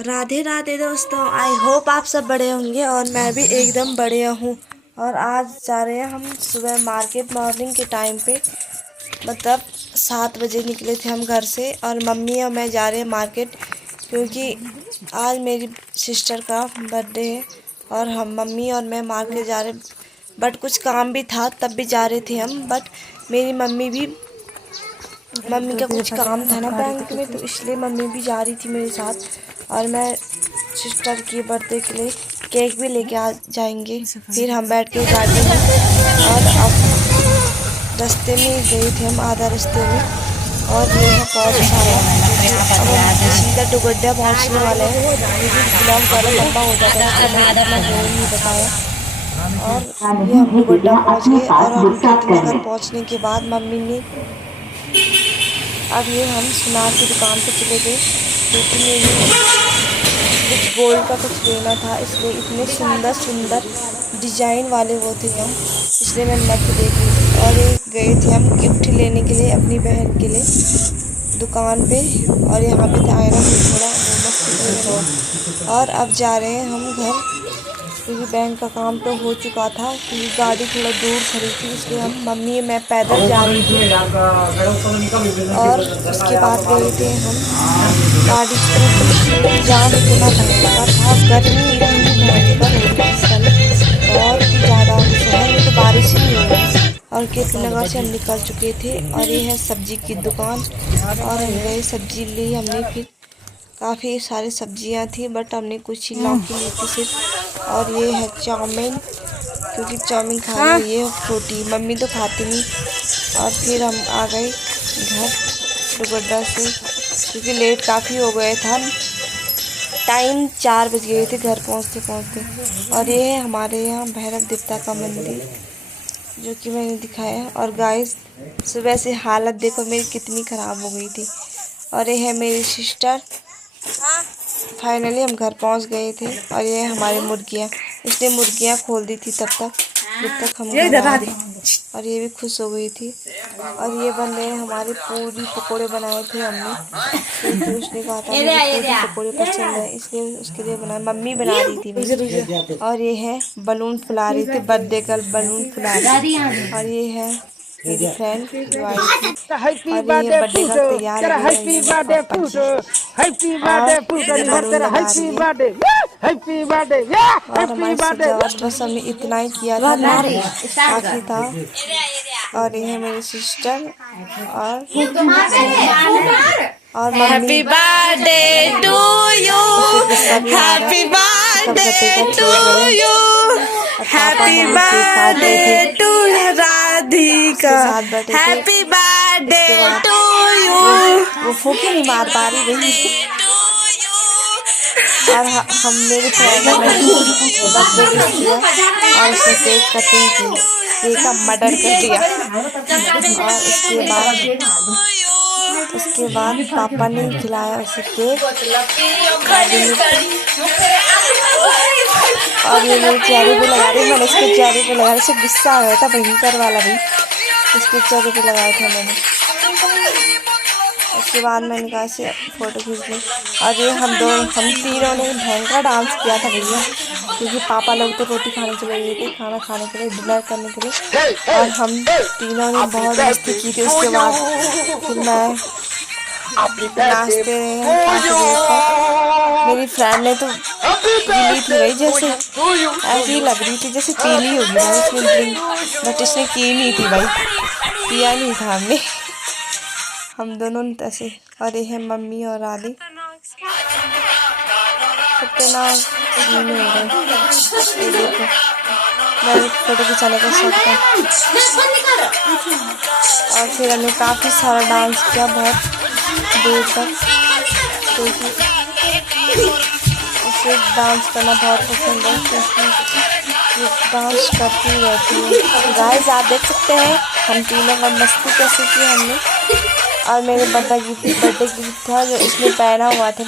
राधे राधे दोस्तों, I hope आप सब बड़े होंगे और मैं भी एकदम बढ़िया हूँ। और आज जा रहे हैं हम सुबह मार्केट। मॉर्निंग के टाइम पे मतलब 7 बजे निकले थे हम घर से, और मम्मी और मैं जा रहे हैं मार्केट क्योंकि आज मेरी सिस्टर का बर्थडे है। और हम मम्मी और मैं मार्केट जा रहे, बट कुछ काम भी था तब भी जा रहे थे हम। बट मेरी मम्मी का कुछ काम था ना बैंक में, तो इसलिए मम्मी भी जा रही थी मेरे साथ। और मैं सिस्टर की बर्थडे के लिए केक भी लेके आ जाएंगे। फिर हम बैठ के गाड़ी में, और अब रास्ते में गए थे हम, आधा रास्ते में, और ये है पौधशाला। अब हम सीधा डुगड्डा पहुँचने वाले हैं क्योंकि ब्लॉग ज़्यादा लंबा हो जाता है, मैंने नहीं बताया। और ये हम डुगड्डा पहुँच गए, और हम कीर्तिनगर पहुँचने के बाद मम्मी ने, अब ये हम सुनार की दुकान पे चले गए क्योंकि मेरी कुछ गोल्ड का कुछ लेना था, इसलिए इतने सुंदर सुंदर डिजाइन वाले वो थे हम, इसलिए मैं नथ देख रही थी। और गए थे हम गिफ्ट लेने के लिए अपनी बहन के लिए दुकान पे, और यहाँ पे था आयरन भी थोड़ा वो मस्त। और अब जा रहे हैं हम घर क्योंकि बैंक का काम तो हो चुका था, क्योंकि गाड़ी थोड़ा दूर खड़ी थी, इसलिए हम मम्मी मैं पैदल जा रही थी। और उसके बाद गए थे हम गाड़ी से, जाम इतना भयंकर था, गर्मी इतनी भयंकर हो रही थी कल, बहुत ही ज़्यादा। शहर में तो बारिश ही नहीं हो रही। और कीर्तिनगर से हम निकल चुके थे, और ये है सब्जी की दुकान, और हम गए सब्जी ली हमने। फिर काफ़ी सारी सब्जियां थी, बट हमने कुछ ही लौकी ली थी सिर्फ। और ये है चाउमीन, क्योंकि चाउमीन खाना, ये फ्रूटी मम्मी तो खाती नहीं। और फिर हम आ गए घर डुगड्डा से क्योंकि लेट काफ़ी हो गए था, टाइम 4 बज गए थे घर पहुंचते पहुंचते। और ये है हमारे यहाँ भैरव देवता का मंदिर जो कि मैंने दिखाया। और गाइस सुबह से हालत देखो मेरी कितनी ख़राब हो गई थी। और ये है मेरी सिस्टर। फाइनली हम घर पहुंच गए थे। और ये हमारी मुर्गियाँ, इसने मुर्गियाँ खोल दी थी जब तक हम घर आए थे। और ये भी खुश हो गई थी। और ये बन रहे हमारे पूरी पकोड़े बनाए थे हमने, क्योंकि उसने कहा था मुझे पूरी पकोड़े पसंद है, इसलिए उसके लिए बनाए, मम्मी बना रही थी। और ये है बलून फुला रही थी, बर्थडे गर्ल बलून फुला रही थी। और ये है मेरी फ्रेंड जो आई थी, और ये बर्थडे गर्ल तैयार हो गई और हमारी सजावट बस हमने इतना ही किया था, काफी था। और ये है मेरी सिस्टर और happy birthday to you, happy birthday to you, happy birthday to Radhika, happy birthday to you. वो फूकी नहीं मार पा रही रही। और हम मेरे फ्रेंड ने बर्थडे गिफ्ट किया, और उसने केक कटिंग की, केक का मर्डर कर दिया। और उसके बाद पापा ने खिलाया उसे केक। और ये मेरे चेहरे पे लगा रही, मैंने इसके चेहरे पे लगाया, इसे गुस्सा आ गया था भयंकर वाला भी, इसके चेहरे पे लगाया था मैंने। उसके बाद मैंने कहा इसे फ़ोटो खींच ली। और ये हम तीनों ने भयंकर डांस किया था भैया, क्योंकि पापा लोग तो रोटी खाने चले गए थे, खाना खाने के लिए, डिनर करने के लिए। और हम तीनों ने बहुत मस्ती की थी। उसके बाद फिर मैं नाचते रहे काफ़ी देर तक। मेरी फ्रेंड ने तो पीली थी भाई, जैसे ऐसी ही लग रही थी जैसे पीली होगी भाई इसने ड्रिंक, बट इसने की नहीं थी भाई, पिया नहीं था हमने, हम दोनों ऐसे। और ये है मम्मी और आदि, कितना मैं फोटो खिंचाने का शौक था। और फिर हमने काफ़ी सारा डांस किया बहुत देर तक, क्योंकि उसे डांस करना बहुत पसंद है, क्योंकि डांस करती रहती है। गाइस आप देख सकते हैं हम तीनों का मस्ती कैसे की हमने। और मेरे बर्थडे गिफ्ट था जो इसने पहना हुआ था।